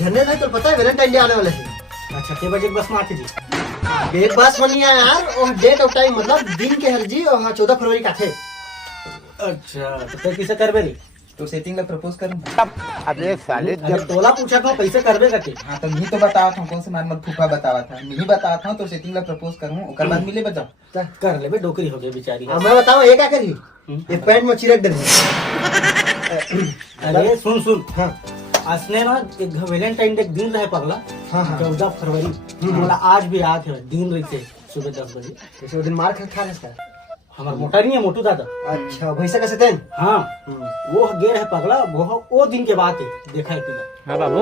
झंडे भाई तो पता है वैलेंटाइन डे आने वाले है। अच्छा के बजे बस में आती थी एक बात सुनिए यार, और डेट और टाइम मतलब दिन के हरजी और हाँ 14 फरवरी का थे। अच्छा तो फिर किसे करबे रे? तो सेटिंग ला प्रपोज करूं। अबे साले जब तोला पूछा था कैसे करबे करके। हां तो मी तो बतावा था कौन से मान मत फूफा बतावा था, मी ही बतावा था तो सेटिंग ला प्रपोज करूं ओकर बाद मिले बताओ। चल कर लेबे, डोकरी हो गई बेचारी। मैं बताऊं ये क्या करी, ये पैंट में चिरक दे। अरे सुन सुन, हाँ असने ना एक वैलेंटाइन डे दिन रहे पगला। हाँ हाँ 14 फरवरी बोला आज भी याद है दिन रही थे सुबह 10 बजे। तो दिन मार खा रहा है। हमार मोटा नहीं है मोटू दादा। अच्छा भैसा कैसे थे? हाँ वो गे रहे पगला, वो दिन के बाद है देखा है तुला। हाँ बाबू।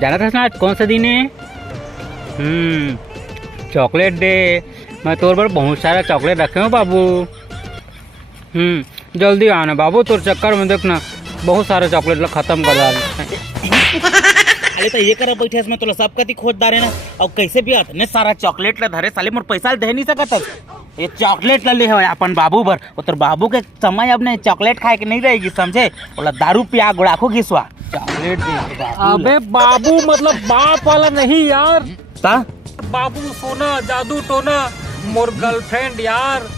जाना था ना आज कौन सा दिन है? Chocolate day. मैं तोर पर बहुत सारा चॉकलेट रखे हूँ बाबू। जल्दी आना बाबू, तोर चक्कर में देखना बहुत सारे चॉकलेट खत्म कर डाल। अरे तो ये कर बैठे इसमें तो सब कति खोजदार है ना, और कैसे भी इतने सारा चॉकलेट ला धरे साले मोर पैसा दे नहीं सकत। ये चॉकलेट ला ले है अपन बाबू भर, और बाबू के समय अब नहीं चॉकलेट खाए के नहीं रहेगी समझे, बोला दारू पिया गुड़ाखो घिसवा चॉकलेट दे। अबे बाबू मतलब बाप वाला नहीं यार, ता बाबू सोना जादू टोना मोर गर्लफ्रेंड यार।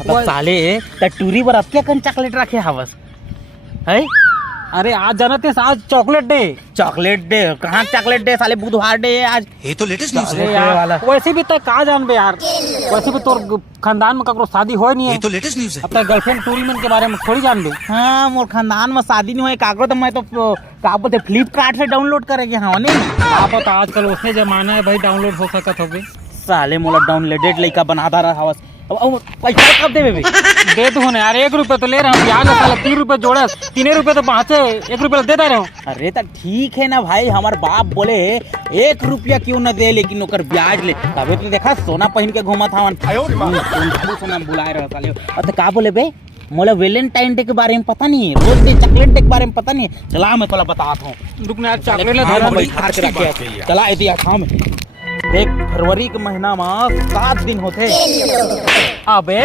मतलब साले टूरी बर अब क्या कन चॉकलेट रखे हवस है? अरे आज जाना थे आज चॉकलेट डे। चॉकलेट डे कहाँ चॉकलेट डे साले, बुधवार डे है आज। ये तो लेटेस्ट न्यूज़ अरे यार वैसे भी तक कहाँ जानबे यार, वैसे भी तोर खानदान में ककरो शादी हो नहीं है। ये तो लेटेस्ट न्यूज़ है। अपना गर्लफ्रेंड टूरी मन के बारे में थोड़ी जान दे। हाँ मोर खानदान में शादी नहीं हुई काकरो, तो मैं तो का बोलते फ्लिपकार्ट से डाउनलोड करेंगे। हाँ नहीं आप तो आजकल उसने जमाना है भाई, डाउनलोड हो सकत होगे। साले मोला डाउनलोडेड लइका बना दा रहा हवस। अब पैसा कब देबे बे? दे दो ना यार, 1 रुपये तो ले रहा हूँ यार, साला 3 रुपये जोड़े 3 रुपये तो बाँचे, 1 रुपये दे रहा हूँ। अरे तो ठीक है ना भाई, हमार बाप बोले 1 रुपया क्यों न दे लेकिन ओकर ब्याज ले, तबे तो देखा सोना पहन के घूमा था सोना बुलाए रहा साले। तो का बोले बे, मोला वैलेंटाइन डे के बारे में पता नहीं है, रोज डे चॉकलेट डे के बारे में पता नहीं है। चला मैं तोला बताता हूँ, रुक ना यार, चॉकलेट ले धरा बैठा के रखे। चला ए दिया खाम देख, फरवरी के महीना में 7 दिन होते। अबे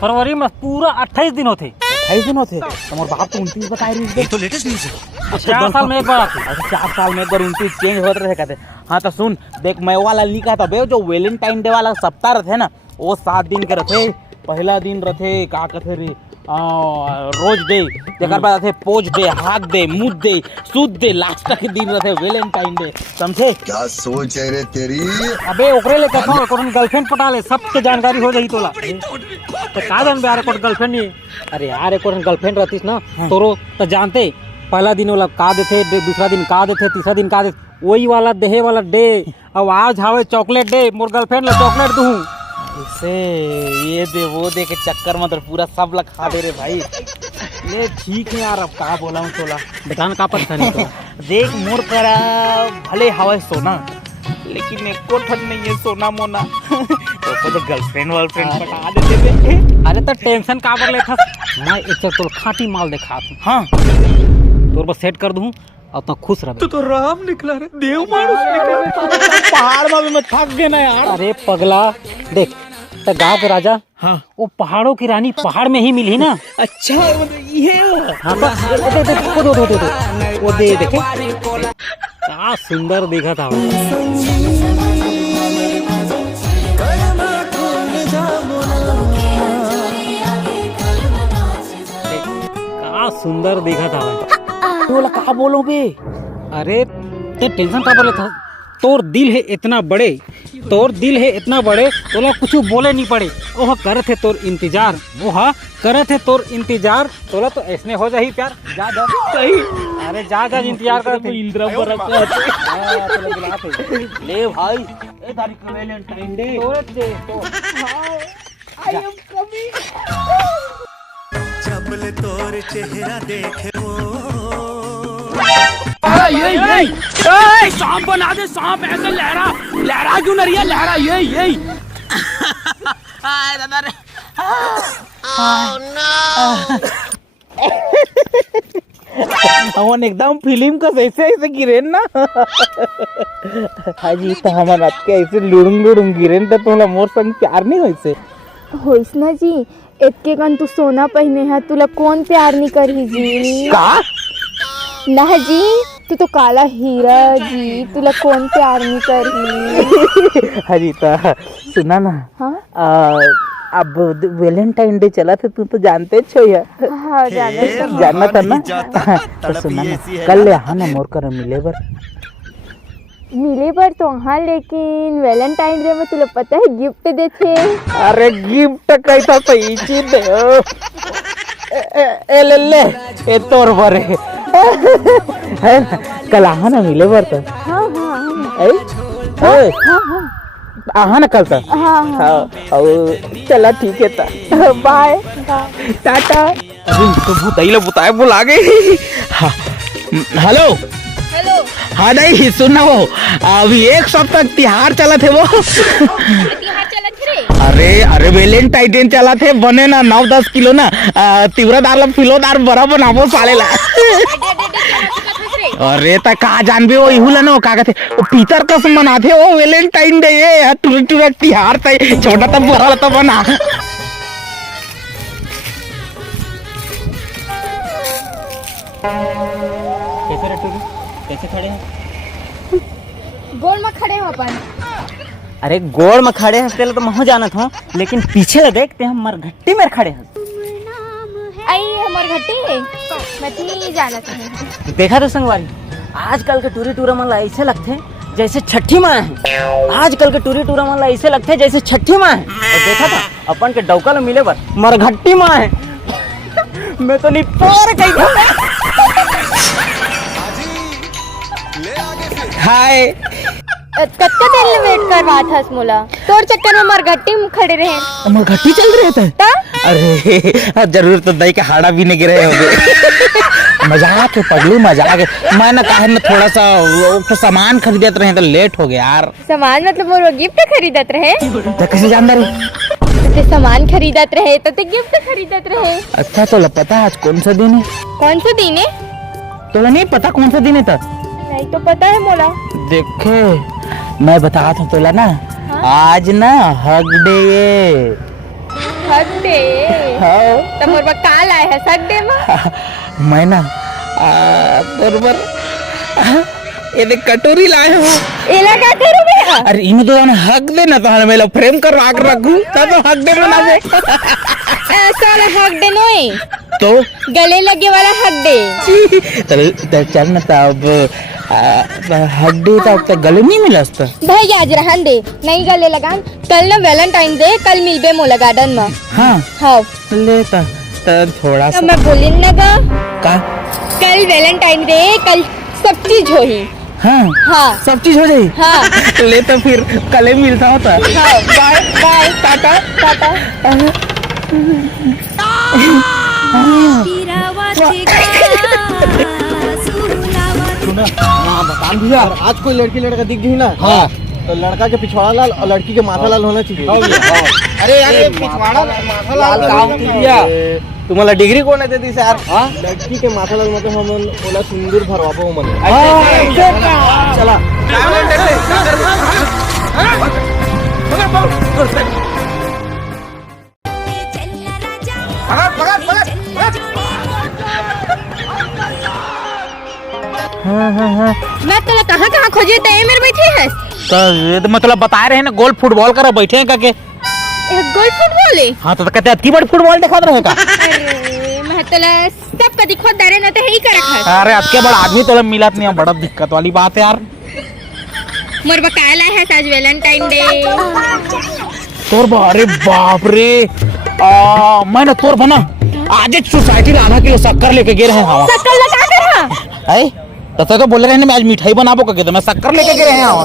फरवरी में पूरा 28 दिन होते। 28 दिन होते, तुम्हारे बाप तो 29 बताए रही ये तो लेटेस्ट न्यूज़ है। 4 साल में एक बार आती। 4 साल में एक बार 29 चेंज होते रहे कहते। हाँ तो सुन देख, मैं वाला लिखा था बे, जो वैलेंटाइन डे वाला सप्ताह रहते ना वो 7 दिन के रहते। पहला दिन रहते का कहते रे रोज डे, जेकर बाद रहते पोज डे, हाथ डे, मुंह डे, सूद डे, लास्ट के दिन रहते वैलेंटाइन डे। समझे? क्या सोच है रे तेरी? अबे ओकरे ले कहता हूँ कोन गर्लफ्रेंड पटा ले, सब के जानकारी हो जाई तोला। तो का जान यार कोन गर्लफ्रेंड नहीं। अरे यार एक कोन गर्लफ्रेंड रहतीस ना तोरो तो जानते, पहला दिन वाला का देथे, दूसरा दिन का देथे, तीसरा दिन का देथे, वही वाला देहे वाला डे। अब आज हावे चॉकलेट डे, मोर गर्लफ्रेंड ला चॉकलेट दूँ इसे ये दे वो दे के चक्कर में तो पूरा सब लग खा दे रे भाई। ले ठीक है यार, अब का बोला हूँ तोला, बताना का परेशानी तोला। देख मोर करा भले हवा सोना, लेकिन एको ठन नहीं है सोना मोना। तो गर्लफ्रेंड वर्लफ्रेंड पटा देते थे। अरे तो टेंशन का कर लेता, मैं एक तो खाटी माल दिखा दूँ। हाँ तोर बस सेट कर दूँ और तो खुश रह। तो राम निकला रे, देव मानुस निकला। पहाड़ में भी मैं थक गया ना यार। अरे पगला देख, तो गाँव के राजा हाँ वो पहाड़ों की रानी पहाड़ में ही मिली ना। अच्छा ये हाँ बस वो दे देखे क्या सुंदर देखा था। क्या सुंदर देखा था। बोला कहा बोलो बे? अरे ते टेंशन का बोले था, तोर दिल है इतना बड़े, तोर दिल है इतना बड़े, तोला कुछ बोले नहीं पड़े। ओह करे थे तोर इंतजार, ओह करे थे तोर इंतजार, तोला तो ऐसने हो जाही प्यार। जा जा सही। अरे जा जा इंतजार कर तू। इंद्रा बरक ले भाई, ए तारीख वैलेंटाइन डे तोरे दे तो आई एम कमिंग। जबले तोर चेहरा देखे सांप बना दे, सांप ऐसे लहरा लहरा क्यों नरिया लहरा यही दादा रे। एकदम फिल्म का ऐसे ऐसे गिरे ना। हाजी तो हमारा के ऐसे लुड़ुंग लुड़ुंग गिरे तो तोला मोर संग प्यार नहीं होइसे होइस ना जी, इतके कन तू सोना पहने है, तुला कौन प्यार नहीं करी जी? का ना जी, तू तो काला हीरा जी, तुला कौन प्यार नहीं करी? हरीता सुना ना। हाँ अब वैलेंटाइन डे चला था, तू तो जानते छो यार। हाँ जानना था ना। तो सुना ना, कल यहाँ ना मोर कर मिले बर। मिले पर तो हाँ, लेकिन वैलेंटाइन डे में तुला पता है गिफ्ट देते। अरे गिफ्ट कैसा सही चीज दे ए ले ले ए तोर बरे है ना? कल आहा ना मिले बर तो। हाँ हाँ ए ए हाँ हाँ आहा ना कल तो। हाँ हाँ चला ठीक है ता बाय टाटा। अरे तो बुताई बुला गई। हाँ हेलो हेलो। हाँ नहीं सुना वो अभी एक सप्ताह तिहार चला थे वो। तिहार चला थे रे? अरे वैलेंटाइन डे चला थे, बने ना 9-10 किलो ना तीव्रदार फिलोदार बड़ा बनाबो सालेला। अरे ता का जानबे वो इहुला ना का कहते वो पीतर कस मनाथे वो वैलेंटाइन डे ये टूर तिहार ता छोटा ता बड़ा ता बना। कैसे रे टूरू, कैसे खड़े हैं? गोल में खड़े हो अपन। अरे गोड़ में खड़े हैं पहले तो मैं जानत हूँ, लेकिन पीछे ले देखते हैं मरघट्टी में खड़े हैं। आई हमार घटी है, मैं नहीं जानत हूँ। देखा तो संगवारी, आजकल के टूरी टूरा मन ऐसे लगते हैं जैसे छठी माँ है। आजकल के टूरी टूरा मन ऐसे लगते हैं जैसे छठी माँ है। और देखा था अपन के डौका में मिले बर मरघट्टी माँ है। मैं तो नहीं तोड़ गई। हाय कत्ता देर ले वेट कर रहा था मोला, तोर चक्कर में मरघट्टी में खड़े रहे। मरघट्टी चल रहे थे। अरे जरूर तो दही के हाड़ा भी नहीं गिरे होंगे। मजाक है पगलू, मजाक है। मैं ना कहे ना थोड़ा सा वो सामान खरीदत रहे तो लेट हो गया यार। सामान मतलब वो गिफ्ट खरीदत रहे? तो कैसे जान रही? ते सामान खरीदत रहे तो ते गिफ्ट खरीदत रहे। अच्छा तो पता आज कौन सा दिन है? कौन सा दिन है? तो नहीं पता कौन सा दिन है? तक नहीं तो पता है मोला। देखे मैं बता था तोला ना। हाँ? आज ना हग डे। Hug day? हाँ। तो मोर काल आए है हग डे में। मैं ना बरोबर ये देख कटोरी लाए हो। एला क्या करूं मैं? अरे इमे तो ना हक दे ना, तो मैं फ्रेम करवा के रखूं तब तो हक दे बनाबे। ऐसा वाला हक डे नहीं तो गले लगे वाला हक डे। चल ना तब हक डे तो गले नहीं मिलस तो भाई आज रहन दे, नहीं गले लगान। कल ना वैलेंटाइन डे, कल मिलबे मोला गार्डन में। हाँ हाँ ले ता थोड़ा सा मैं बोलिन लगा का कल वैलेंटाइन डे, कल सब चीज हो ही। हाँ हाँ सब चीज हो जाए। हाँ ले तो फिर कल मिलता होता। हाँ बाय बाय टाटा टाटा। भैया आज कोई लड़की लड़का दिख गई ना। हाँ तो लड़का के पिछवाड़ा लाल और लड़की के माथा लाल होना चाहिए। अरे यार ये पिछवाड़ा माथा लाल काम किया तुम्हाला डिग्री कोण आहे ती सर? लड़की के माथा लाल मतलब हम ओला सिंदूर भरवाबो मन। चला मैं तो कहाँ कहाँ खोजे थे मेरे बैठे है। तो ये तो मतलब बता रहे हैं ना गोल फुटबॉल कर बैठे हैं करके। गोल फुटबॉल है? हाँ तो कहते अतकी बड़ी फुटबॉल दिखा रहे का। अरे मैं तो सब कदी खुद दारे ना तो है ही कर रखा। अरे अतके बड़ा आदमी तो मिलत नहीं, बड़ा दिक्कत वाली बात है यार। मोर बकाला है आज वैलेंटाइन डे। तोर अरे बाप रे मैं ना तोर बना आज सोसाइटी में आधा किलो शक्कर लेके गए रहे हवा। शक्कर लगा कर है तो बोले रहे मैं आज मिठाई बनाबो करके, तो मैं शक्कर लेके गए रहे हवा।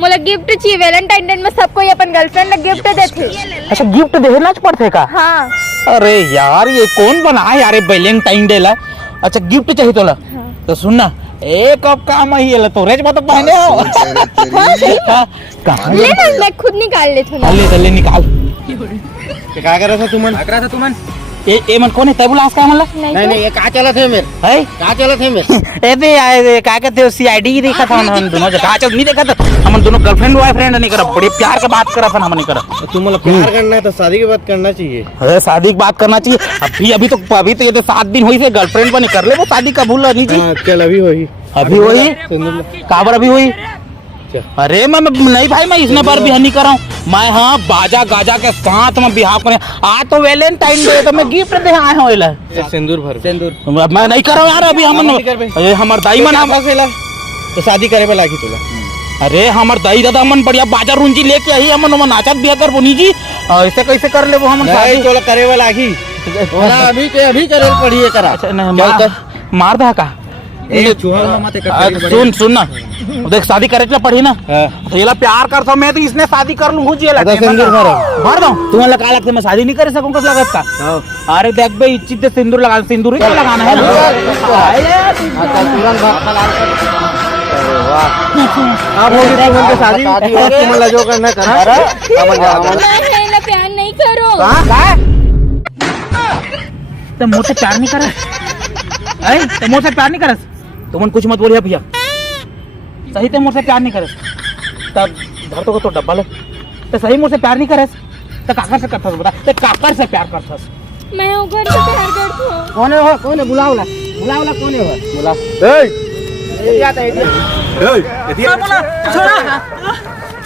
मोला गिफ्ट चाहिए वैलेंटाइन डे में, सबको अपन गर्लफ्रेंड ने गिफ्ट देते। अच्छा गिफ्ट देना पड़ते का? हाँ। अरे यार ये कौन बना है यार वैलेंटाइन डे ला? अच्छा गिफ्ट चाहिए तोला? हाँ। तो सुनना एक कप काम ही है तो रेज मत पहने हो। कहां ले ना मैं खुद निकाल लेती हूं। ले निकाल। क्या कर रहा था तुमन? ए मन कौन है तय बुलास का मतलब नहीं नहीं तो नहीं ये कहाँ चला थे मेरे है कहाँ चला थे मेरे ए बे आए क्या कहते हो सीआईडी की देखा था हम दोनों जो कहा चल नहीं देखा था हम दोनों गर्लफ्रेंड बॉयफ्रेंड नहीं करा बड़े प्यार का बात करा था हम नहीं करा तुम मतलब प्यार करना है तो शादी की बात करना चाहिए। अरे शादी की बात करना चाहिए अभी तो ये तो 7 दिन हुई से गर्लफ्रेंड बने कर ले वो शादी कबूल नहीं थी हाँ, चल अभी वही अभी वही काबर अभी हुई अरे मैं नहीं भाई मैं इसने पर भी नहीं कर रहा हूँ मैं हाँ बाजा गाजा के साथ में बिहार करें आज तो वैलेंटाइन डे तो मैं गिफ्ट दे आए हूँ इला सिंदूर भर सिंदूर मैं नहीं कर रहा हूँ यार अभी हम हमार दाई मन तो शादी करे वाला की तुला अरे हमार दाई दादा मन बढ़िया बाजा रुंजी लेके आई हमन हम नाचत बिया कर बोनी जी ऐसे कैसे कर ले वो हम नहीं तोला करे वाला की अभी के अभी करे पड़ी करा मार दा का सुन सुन ना देख शादी करे के पड़ी ना येला प्यार करता मैं तो इसने शादी कर लूं हुजिएला सिंदूर भर दो तुम्हारा का लगता मैं शादी नहीं कर सकूं कब लगता अरे देख बे इज्जत से सिंदूर लगा सिंदूर ही लगाना है आप होगी तुम शादी तुम जो करना करा मैं ना प्यार नहीं करो तो मुझसे प्यार नहीं करे तो मुझसे प्यार नहीं करस तुमन कुछ मत बोलिए भैया सही तो मुझसे प्यार नहीं करस तब धर तो डब्बा ले तो सही मुझसे प्यार नहीं करस तो काकर से करथस बता तो काकर से प्यार करथस मैं ओकर से प्यार करती हूँ। कौन है बुलाओला कौन है बुला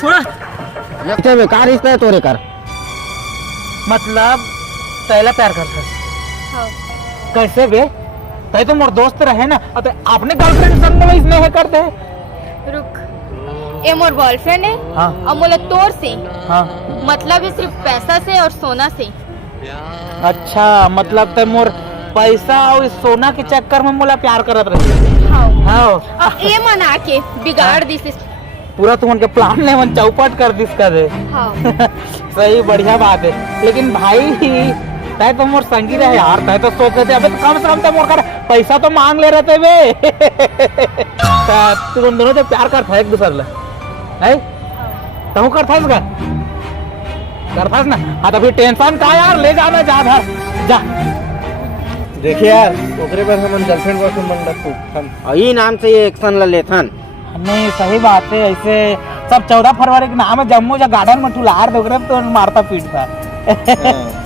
छोड़ा में कार रिश्ता है तोरे कर मतलब पहला प्यार करथस कैसे बे तय तो मोर दोस्त रहे ना अब अपने गर्लफ्रेंड संग में स्नेह कर दे रुक ये मोर बॉयफ्रेंड है हाँ और मोला तोर से हाँ मतलब ये सिर्फ पैसा से और सोना से। अच्छा मतलब तो मोर पैसा और सोना के चक्कर में मोला प्यार करत रहे हाँ हाँ अब ये मना के बिगाड़ दिस पूरा तुम उनके प्लान ने मन चौपट कर दिस कर दे हाँ सही बढ़िया बात है लेकिन भाई तय तो मोर संगी रहे यार तय तो सोच रहे थे अबे तो कम से कम तो मोर कर पैसा तो मांग ले रहे थे वे तुम दोनों तो प्यार करता है एक दूसरे ले नहीं तू करता है करता ना हाँ तो फिर टेंशन का यार ले जाना जा भर जा देखिए यार ओकरे पर हम गर्लफ्रेंड बॉयफ्रेंड बन रखू यही नाम से ये एक्शन ले लेथन नहीं सही बात है ऐसे सब 14 फरवरी के नाम है जम्मू जा गार्डन में ठुलार दोगरे तो मारता पीटता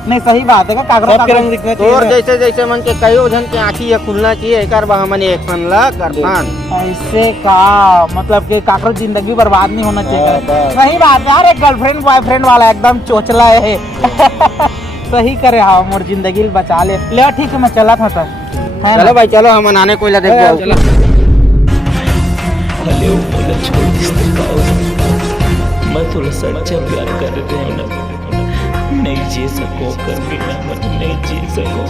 नहीं सही बात है का कागज दिखना तोर जैसे जैसे मन के कई जन के आँखी ये खुलना चाहिए एक बार हमन एक्शन ला करथन ऐसे का मतलब कि काकरो जिंदगी बर्बाद नहीं होना चाहिए सही बात है यार एक गर्लफ्रेंड बॉयफ्रेंड वाला एकदम चोचला है सही करे हाँ मोर जिंदगी बचा ले ठीक है मैं चला था सर चलो भाई चलो हम आने कोई देख मैं थोड़ा सच्चा प्यार कर रहे हैं ना नहीं जी सको कर बिना मन नहीं जी सको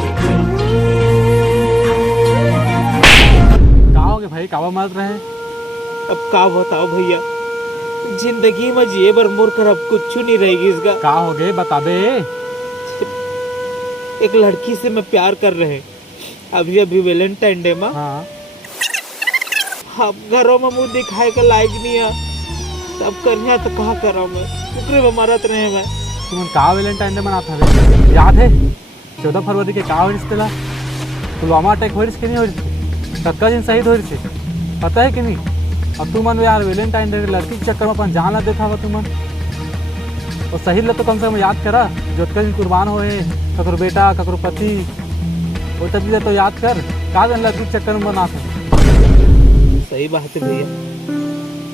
का हो गए भाई कावा मार रहे हैं अब का बताओ भैया जिंदगी में जिए बर मोर कर अब कुछ नहीं रहेगी इसका का हो गए बता दे एक लड़की से मैं प्यार कर रहे हैं अभी अभी वैलेंटाइन डे में हाँ अब घरों में मुंह दिखाए का लायक नहीं है तब करना तो कहा करा मैं कुकरे में मरत रहे मैं तुम का वैलेंटाइन डे मनाता है याद है 14 फरवरी के का होइस तेला पुलवामा अटैक होइस कि नहीं होइस कक्का दिन शहीद होइस पता है कि नहीं और तू मन यार वैलेंटाइन डे लड़की के चक्कर में अपन जान ला देता हुआ तुम और शहीद ला तो कम से कम याद करा जो दिन कुर्बान होए ककरो बेटा ककरो पति वो तब तो याद कर का दिन लड़की के चक्कर में मना सही बात है भैया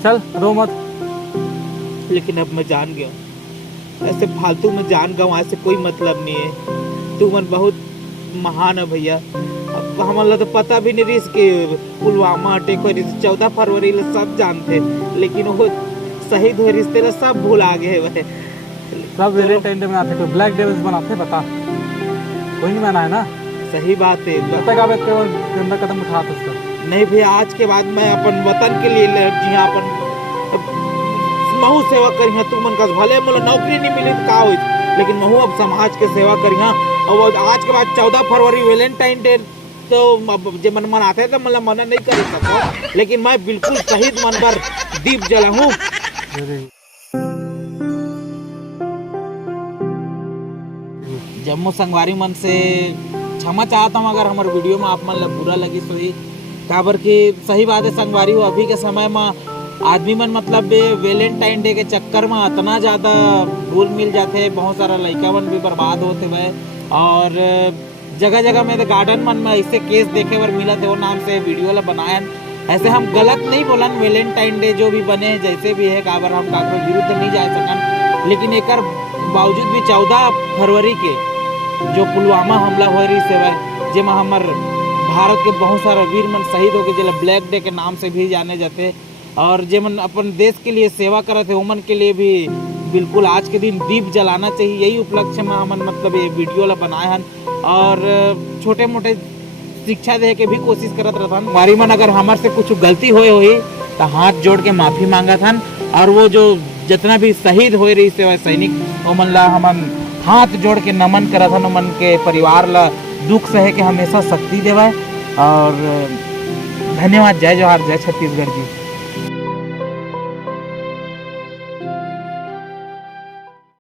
चल रो मत लेकिन अब मैं जान गया ऐसे फालतू में जान गंवा से कोई मतलब नहीं है तू मन बहुत महान है भैया अब हमारा तो पता भी नहीं रिस कि पुलवामा अटैक हो रही 14 फरवरी सब जानते लेकिन वो शहीद हुए रिश्ते सब भूल आ गए वह सब वैलेंटाइन डे मनाते कोई ब्लैक डे बनाते बता कोई नहीं मना है ना सही बात है गंदा कदम उठा उसका नहीं भैया आज के बाद मैं अपन वतन के लिए जी अपन महू सेवा करी तू मन का भले मुझे नौकरी नहीं मिली तो का हो लेकिन महू अब समाज के सेवा करी और आज के बाद 14 फरवरी वैलेंटाइन डे तो अब जो मन मनाते तो मतलब मना नहीं कर सकता लेकिन मैं बिल्कुल शहीद मन पर दीप जला हूँ जम्मू संगवारी मन से क्षमा चाहता हूँ अगर हमारे वीडियो में आप मन ला बुरा लगी सोई, काबर की सही बात है संगवारी हो अभी के समय में आदमी मन मतलब वैलेंटाइन डे के चक्कर में इतना ज़्यादा भूल मिल जाते, बहुत सारा लड़का मन भी बर्बाद होते हुए, और जगह जगह में तो गार्डन मन में ऐसे केस देखे बर मिला थे, वो नाम से वीडियो ला बनायन। ऐसे हम गलत नहीं बोलन, वैलेंटाइन डे जो भी बने जैसे भी है काबर हम काको विरुद्ध नहीं जा सकन, लेकिन एक बावजूद भी 14 फरवरी के जो पुलवामा हमला हो रही से जेमा हमार भारत के बहुत सारा वीर मन शहीद हो गए, जिला ब्लैक डे के नाम से भी जाने जाते, और जेमन अपन देश के लिए सेवा करते थे उमन के लिए भी बिल्कुल आज के दिन दीप जलाना चाहिए। यही उपलक्ष्य में हमन मतलब ये वीडियो ला बनाए हन, और छोटे मोटे शिक्षा दे के भी कोशिश करत रहथन। हमारी मन अगर हमार से कुछ गलती होए हुई तो हाथ जोड़ के माफी मांगा था, और वो जो जितना भी शहीद हो रही से सैनिक ओमन ला हमन हाथ जोड़ के नमन करत हन, ओमन के परिवार ला दुख सहे के हमेशा शक्ति देवाए, और धन्यवाद। जय जोहार, जय छत्तीसगढ़ जी।